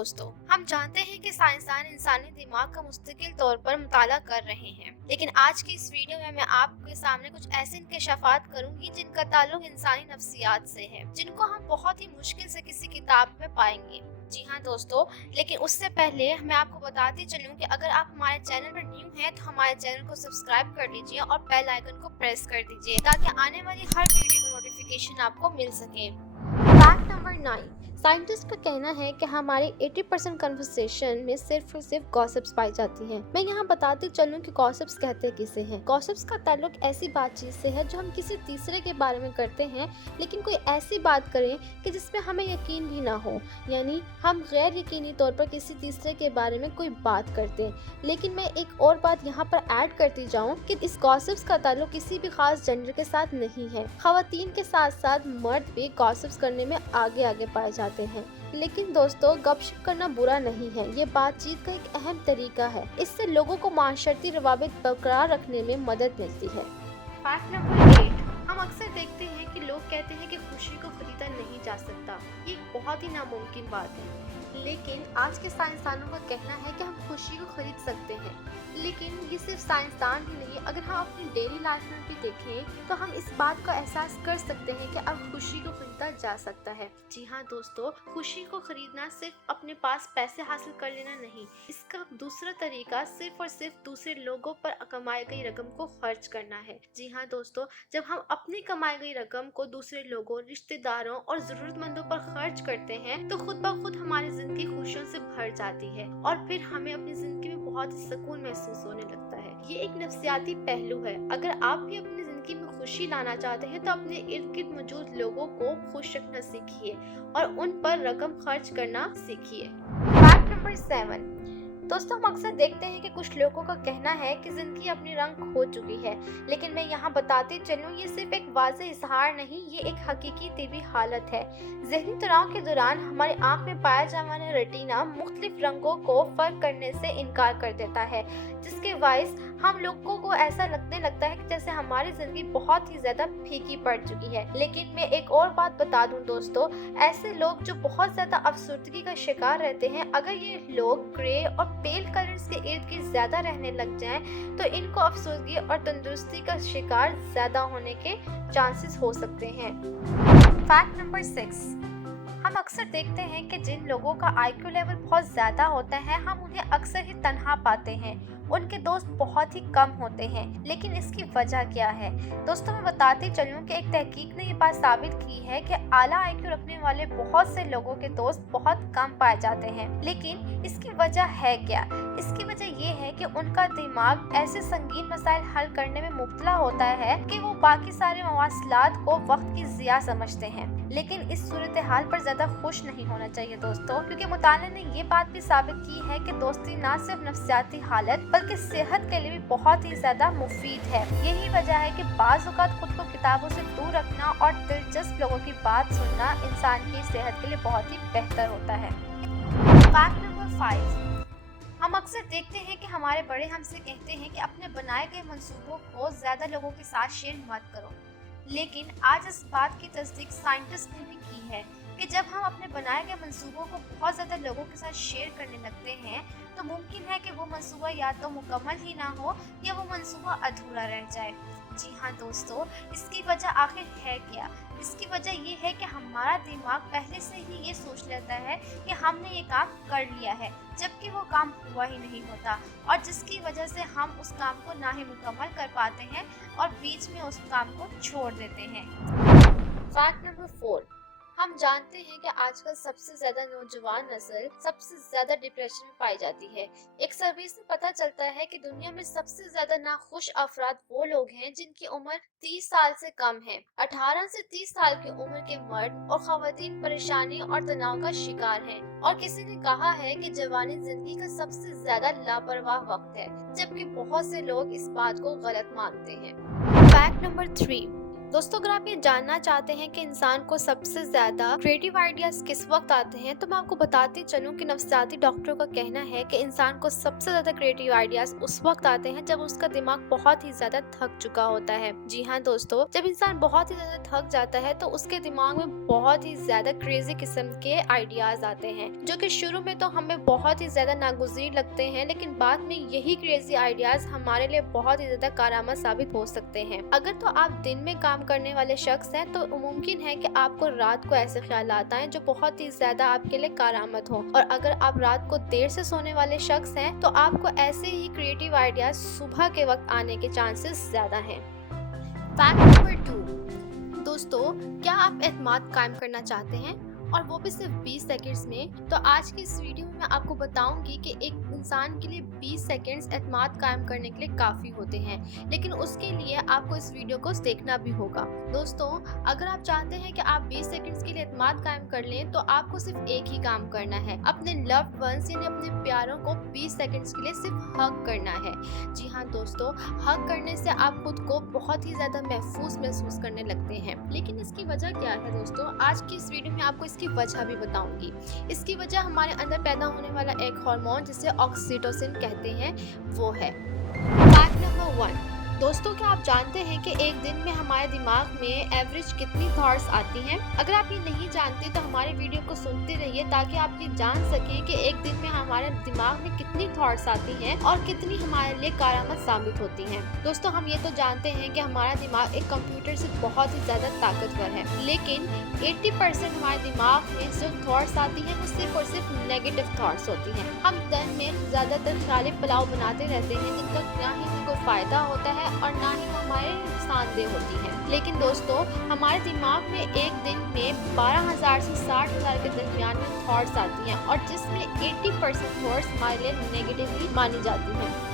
दोस्तों, हम जानते हैं कि साइंसदान इंसानी दिमाग का मुस्तकिल तौर पर मुताला कर रहे हैं, लेकिन आज की इस वीडियो में मैं आपके सामने कुछ ऐसे इंकशाफात करूंगी जिनका ताल्लुक इंसानी नफ्सियात से है, जिनको हम बहुत ही मुश्किल से किसी किताब में पाएंगे। जी हाँ दोस्तों, लेकिन उससे पहले मैं आपको बताती चलूं कि अगर आप हमारे चैनल पर न्यू हैं तो हमारे चैनल को सब्सक्राइब कर लीजिए और बेल आइकन को प्रेस कर दीजिए ताकि आने वाली हर वीडियो का नोटिफिकेशन आपको मिल सके। फैक्ट नंबर 9, साइंटिस्ट का कहना है कि हमारी 80% कन्वर्सेशन में सिर्फ और सिर्फ गॉसिप्स पाई जाती हैं। मैं यहाँ बताती चलूँ कि गॉसिप्स कहते किसे हैं। गॉसिप्स का ताल्लुक ऐसी बातचीत से है जो हम किसी तीसरे के बारे में करते हैं, लेकिन कोई ऐसी बात करें कि जिसमें हमें यकीन भी ना हो, यानी हम गैर यकीनी तौर पर किसी तीसरे के बारे में कोई बात करते हैं। लेकिन मैं एक और बात यहाँ पर ऐड करती जाऊँ कि इस गॉसिप्स का ताल्लुक किसी भी खास जेंडर के साथ नहीं है। खवातीन के साथ साथ मर्द भी गॉसिप्स करने में आगे पाए जाते हैं। लेकिन दोस्तों, गपशप करना बुरा नहीं है, ये बातचीत का एक अहम तरीका है। इससे लोगों को माशरती रवाबित बरकरार रखने में मदद मिलती है। फैक्ट नंबर 8, हम अक्सर देखते हैं कि लोग कहते हैं कि खुशी को खरीदा नहीं जा सकता। ये एक बहुत ही नामुमकिन बात है, लेकिन आज के साइंसदानों का कहना है कि हम खुशी को खरीद सकते हैं। लेकिन ये सिर्फ साइंसदान ही नहीं, अगर हम अपनी डेली लाइफ में भी देखें तो हम इस बात का एहसास कर सकते हैं कि अब खुशी को खरीदा जा सकता है। जी हाँ दोस्तों, खुशी को खरीदना सिर्फ अपने पास पैसे हासिल कर लेना नहीं, इसका दूसरा तरीका सिर्फ और सिर्फ दूसरे लोगों पर कमाई गई रकम को खर्च करना है। जी हाँ दोस्तों, जब हम अपनी कमाई गई रकम को दूसरे लोगों, रिश्तेदारों और जरूरतमंदों पर खर्च करते हैं तो खुद ब खुद हमारी जिंदगी खुशियों से भर जाती है और फिर हमें अपनी जिंदगी में बहुत ही सुकून महसूस होने लगता है। ये एक नफ्सियाती पहलू है। अगर आप भी अपनी जिंदगी में खुशी लाना चाहते हैं तो अपने इर्द गिर्द मौजूद लोगों को खुश रखना सीखिए और उन पर रकम खर्च करना सीखिए। फैक्ट नंबर 7, दोस्तों, हम अक्सर देखते हैं कि कुछ लोगों का कहना है कि जिंदगी अपनी रंग खो चुकी है, लेकिन मैं यहाँ बताती चलूँ ये सिर्फ एक वाज़ेह इज़हार नहीं, ये एक हकीकी तिबी हालत है। ज़हनी तनाव के दौरान हमारी आँख में पाया जाने वाला रेटिना मुख्तलिफ रंगों को फर्क करने से इनकार कर देता है, जिसके बायस हम लोगों को ऐसा लगने लगता है कि जैसे हमारी जिंदगी बहुत ही ज्यादा फीकी पड़ चुकी है। लेकिन मैं एक और बात बता दूं दोस्तों, ऐसे लोग जो बहुत ज्यादा अफसुर्दगी का शिकार रहते हैं, अगर ये लोग ग्रे और पेल कलर्स के इर्द गिर्द ज्यादा रहने लग जाएं तो इनको अफसुर्दगी और तंदुरुस्ती का शिकार ज्यादा होने के चांसेस हो सकते हैं। फैक्ट नंबर 6, हम अक्सर देखते हैं कि जिन लोगों का IQ लेवल बहुत ज़्यादा होता है हम उन्हें अक्सर ही तन्हा पाते हैं, उनके दोस्त बहुत ही कम होते हैं। लेकिन इसकी वजह क्या है दोस्तों, मैं बताती चलूँ कि एक तहकीक ने ये बात साबित की है कि आला IQ रखने वाले बहुत से लोगों के दोस्त बहुत कम पाए जाते हैं। लेकिन इसकी वजह है क्या? इसकी वजह ये है कि उनका दिमाग ऐसे संगीन मसाइल हल करने में मुब्तला होता है कि वो बाकी सारे मवासलात को वक्त की ज़िया समझते हैं। लेकिन इस सूरत हाल पर ज़्यादा खुश नहीं होना चाहिए दोस्तों, क्योंकि मुताले ने ये बात भी साबित की है कि दोस्ती ना सिर्फ नफ्सियाती हालत बल्कि सेहत के लिए भी बहुत ही ज़्यादा मुफीद है। यही वजह है कि बाज़ औक़ात खुद को किताबों से दूर रखना और दिलचस्प लोगों की बात सुनना इंसान की सेहत के लिए बहुत ही बेहतर होता है। फैक्ट नंबर 5, हम अक्सर देखते हैं कि हमारे बड़े हमसे कहते हैं कि अपने बनाए गए मंसूबों को ज़्यादा लोगों के साथ शेयर मत करो, लेकिन आज इस बात की तस्दीक साइंटिस्ट ने भी की है कि जब हम अपने बनाए गए मंसूबों को बहुत ज़्यादा लोगों के साथ शेयर करने लगते हैं तो मुमकिन है कि वो मंसूबा या तो मुकम्मल ही ना हो या वो मंसूबा अधूरा रह जाए। जी हाँ दोस्तों, इसकी वजह आखिर है क्या? इसकी वजह ये है कि हमारा दिमाग पहले से ही ये सोच लेता है कि हमने ये काम कर लिया है, जबकि वो काम हुआ ही नहीं होता, और जिसकी वजह से हम उस काम को ना ही मुकम्मल कर पाते हैं और बीच में उस काम को छोड़ देते हैं। फैक्ट नंबर 4, हम जानते हैं कि आजकल सबसे ज्यादा नौजवान नस्ल सबसे ज्यादा डिप्रेशन में पाई जाती है। एक सर्वे से पता चलता है कि दुनिया में सबसे ज्यादा नाखुश अफराद वो लोग हैं जिनकी उम्र 30 साल से कम है। 18 से 30 साल की उम्र के मर्द और खवातीन परेशानी और तनाव का शिकार हैं, और किसी ने कहा है कि जवानी जिंदगी का सबसे ज्यादा लापरवाह वक्त है, जबकि बहुत से लोग इस बात को गलत मानते हैं। फैक्ट नंबर 3, दोस्तों, अगर आप ये जानना चाहते हैं कि इंसान को सबसे ज्यादा क्रिएटिव आइडियाज किस वक्त आते हैं, तो मैं आपको बताती चलूं कि नफ्सियाती डॉक्टरों का कहना है कि इंसान को सबसे ज्यादा क्रिएटिव आइडियाज उस वक्त आते हैं जब उसका दिमाग बहुत ही ज्यादा थक चुका होता है। जी हाँ दोस्तों, जब इंसान बहुत ही ज्यादा थक जाता है तो उसके दिमाग में बहुत ही ज्यादा क्रेजी किस्म के आइडियाज आते हैं, जो कि शुरू में तो हमें बहुत ही ज्यादा नागुज़ीर लगते हैं, लेकिन बाद में यही क्रेजी आइडियाज हमारे लिए बहुत ही ज्यादा कारआमद साबित हो सकते हैं। अगर तो आप दिन में काम करने वाले शख्स हैं तो मुमकिन है कि आपको रात को ऐसे ख्यालात आएं जो बहुत ही ज्यादा आपके लिए कारआमद हो, और अगर आप रात को देर से सोने वाले शख्स हैं तो आपको ऐसे ही क्रिएटिव आइडियाज सुबह के वक्त आने के चांसेस ज्यादा हैं। फैक्ट नंबर 2, दोस्तों, क्या आप एतमाद कायम करना चाहते हैं, और वो भी सिर्फ 20 सेकंड्स में? तो आज की इस वीडियो में मैं आपको बताऊंगी कि एक इंसान के लिए 20 सेकंड्स एतमाद कायम करने के लिए काफ़ी होते हैं, लेकिन उसके लिए आपको इस वीडियो को देखना भी होगा। दोस्तों, अगर आप चाहते हैं कि आप 20 सेकंड्स के लिए एतमाद कायम कर लें तो आपको सिर्फ एक ही काम करना है, अपने लव्ड वंस यानी अपने प्यारों को 20 सेकंड्स के लिए सिर्फ हग करना है। जी हाँ दोस्तों, हग करने से आप खुद को बहुत ही ज़्यादा महसूस करने लगते हैं। लेकिन इसकी वजह क्या है दोस्तों? आज की इस वीडियो में आपको इसकी वजह भी बताऊंगी। इसकी वजह हमारे अंदर पैदा होने वाला एक हार्मोन जिसे ऑक्सीटोसिन कहते हैं, वो है। फैक्ट नंबर 1, दोस्तों, क्या आप जानते हैं कि एक दिन में हमारे दिमाग में एवरेज कितनी थॉट्स आती हैं? अगर आप ये नहीं जानते तो हमारे वीडियो को सुनते रहिए ताकि आप ये जान सकें कि एक दिन में हमारे दिमाग में कितनी थॉट्स आती हैं और कितनी हमारे लिए कारआमद साबित होती हैं। दोस्तों, हम ये तो जानते हैं कि हमारा दिमाग एक कंप्यूटर से बहुत ही ज़्यादा ताकतवर है, लेकिन 80% हमारे दिमाग में जो थॉट्स आती हैं वो सिर्फ और सिर्फ नेगेटिव थॉट्स होती हैं। हम दिन में ज़्यादातर ख्याली पुलाव बनाते रहते हैं जिनका ना ही कोई फ़ायदा होता है और ना ही हमारे नुकसानदेह होती है। लेकिन दोस्तों, हमारे दिमाग में एक दिन में 12,000 से 60,000 के दरमियान में थॉट्स आती हैं, और जिसमें 80% थॉट्स हमारे लिए नेगेटिवली मानी जाती हैं।